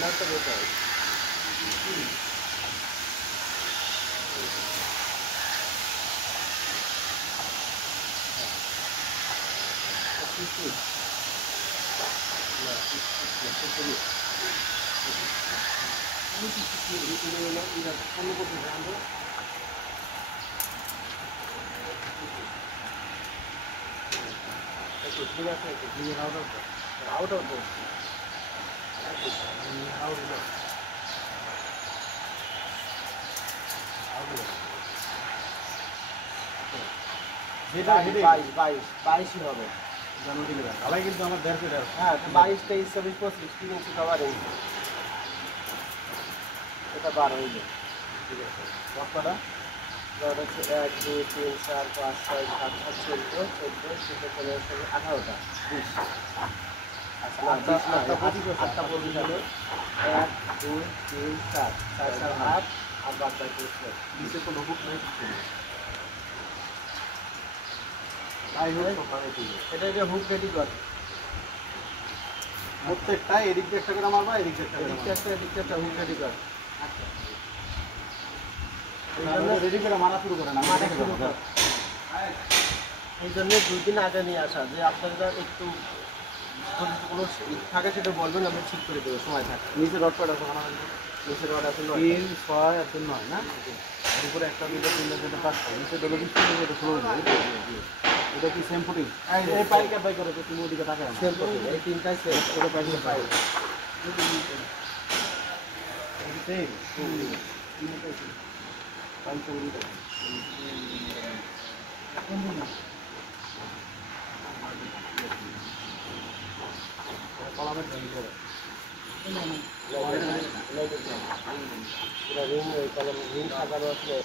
নাটটা বেটা out of box. যেটা 22 হবে জানুয়ারি ঢালাই কিন্তু আমার 1.5 হ্যাঁ 22 23 24 25 3 ইঞ্চি কভার এই এটা 12 হইল ঠিক আছে কতটা ধর হচ্ছে 1 2 3 4 5 6 7 8 14 14 15 16 18টা 20 আচ্ছা 8টা 25 হলো 1 2 3 4 4 4 8 আর বাদ বাকি নিচে কোনো হুক নাই কিছু নেই এটা যে হুক রেডি কর প্রত্যেকটা এদিক দিয়ে একটা করে মারবা এদিক দিয়ে একটা হুক রেডি কর আচ্ছা রেডি করে মারা শুরু করে না মারা শুরু কর এই জন্য 2 দিন আগে নিয়ে আসা যে আপনারা একটু কোনো থাকে সেটা বলবেন আমরা ঠিক করে দেবো সময় থাকে নিচে রড পাটা নিচে রড আছে 3 6 আছে 9 না উপরে একটা মিলে 3 যেটা পাঁচটা নিচে ডবল পিস করে এটা শুরু হবে এটা কি সেম ফুটিং এই পাইকা বাই করে তুমি ওদিকে টাকা সেম ফুটিং এই তিনটাই সেম ওটা পাইকা পাই সেম কলামের রিং করে রিং কলম রিং সাজানো আসলে